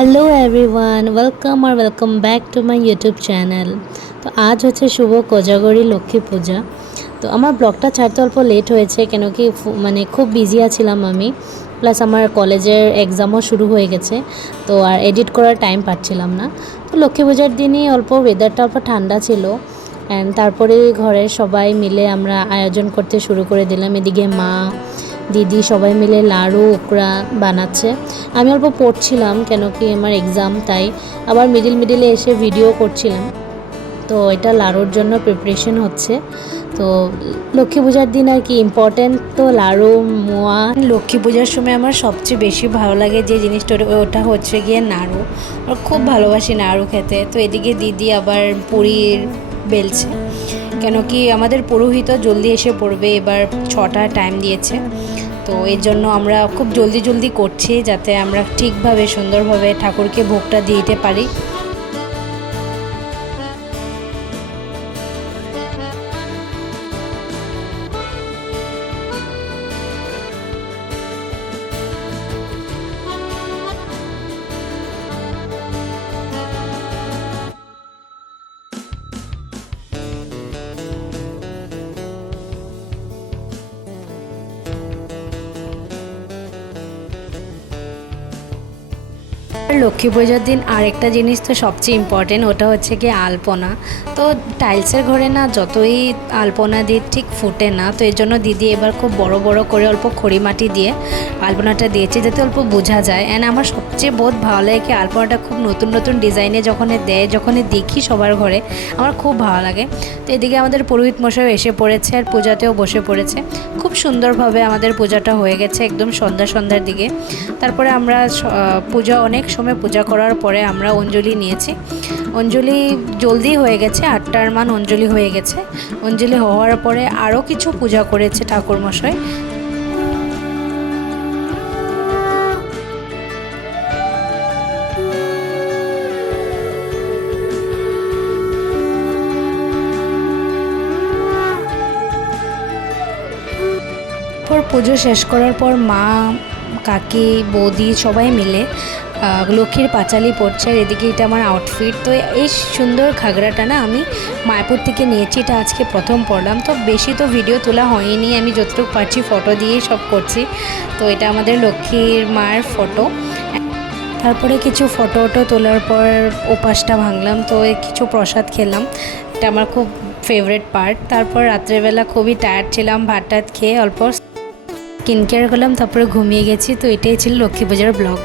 Hello everyone, welcome back to my YouTube channel. তো আজ হচ্ছে শুভ কোজাগরী লক্ষ্মী পূজা। তো আমার ব্লগটা ছাড়তে অল্প লেট হয়েছে, কেন কি মানে খুব বিজি আছিলাম আমি, প্লাস আমার কলেজের এক্সামও শুরু হয়ে গেছে, তো আর এডিট করার টাইম পাচ্ছিলাম না। তো লক্ষ্মী পূজার দিনই অল্প ওয়েদারটা অল্প ঠান্ডা ছিল, অ্যান্ড তারপরে ঘরের সবাই মিলে আমরা আয়োজন করতে শুরু করে দিলাম। এদিকে মা, দিদি সবাই মিলে লাড়ু উকড়া বানাচ্ছে। আমি অল্প পড়ছিলাম, কেন কি আমার এক্সাম, তাই আবার মিডিলে এসে ভিডিও করছিলাম। তো এটা লাড়ুর জন্য প্রিপারেশন হচ্ছে। তো লক্ষ্মী পূজার দিন আর কি ইম্পর্ট্যান্ট তো লাড়ু মোয়া। লক্ষ্মী পূজার সময় আমার সবচেয়ে বেশি ভালো লাগে যে জিনিসটা, ওটা হচ্ছে গিয়ে নাড়ু। আর খুব ভালোবাসি নাড়ু খেতে। তো এদিকে দিদি আবার পুরীর বেলছে, কেন কি আমাদের পুরোহিত জলদি এসে পড়বে, এবার 6টার টাইম দিয়েছে। তো এর জন্য আমরা খুব জলদি করছি, যাতে আমরা ঠিকভাবে সুন্দরভাবে ঠাকুরকে ভোগটা দিতে পারি। লক্ষ্মী পূজার দিন আরেকটা জিনিস তো সবচেয়ে ইম্পর্টেন্ট, ওটা হচ্ছে কি আলপনা। তো টাইলসের ঘরে না যতই আলপনা দিয়ে ঠিক ফুটে না, তো এর জন্য দিদি এবার খুব বড় করে অল্প খড়ি মাটি দিয়ে আলপনাটা দিয়েছে, যাতে অল্প বোঝা যায়। অ্যান্ড আমার সবচেয়ে বহুত ভালো লাগে কি আলপনাটা খুব নতুন ডিজাইনে যখন দেয়, যখন দেখি সবার ঘরে, আমার খুব ভালো লাগে। তো এদিকে আমাদের পুরোহিত মশাই এসে পড়েছে আর পূজাতেও বসে পড়েছে। খুব সুন্দরভাবে আমাদের পূজাটা হয়ে গেছে একদম সন্ধ্যার দিকে। তারপরে আমরা অনেক সময় পূজা করার পরে আমরা অঞ্জলি নিয়েছি। অঞ্জলি জলদি হয়ে গেছে, 8টার মান অঞ্জলি হয়ে গেছে। অঞ্জলি হওয়ার পরে আরও কিছু পূজা করেছে ঠাকুরমশাই। পুজো শেষ করার পর মা, কাকি, বৌদি সবাই মিলে লক্ষ্মীর পাঁচালি পড়ছে। আর এদিকে এটা আমার আউটফিট। তো এই সুন্দর ঘাগরাটা না আমি মায়াপুর থেকে নিয়েছি, এটা আজকে প্রথম পরলাম। তো বেশি তো ভিডিও তোলা হয়নি, আমি যতটুকু পারছি ফটো দিয়েই সব করছি। তো এটা আমাদের লক্ষ্মীর মায়ের ফটো। তারপরে কিছু ফটো তোলার পর উপাসটা ভাঙলাম, তো কিছু প্রসাদ খেলাম, এটা আমার খুব ফেভারিট পার্ট। তারপর রাত্রেবেলা খুবই টায়ার্ড ছিলাম, ভাত খেয়ে অল্প স্কিন কেয়ার করলাম, তারপরে ঘুমিয়ে গেছি। তো এটাই ছিল লক্ষ্মী পূজার ব্লগ।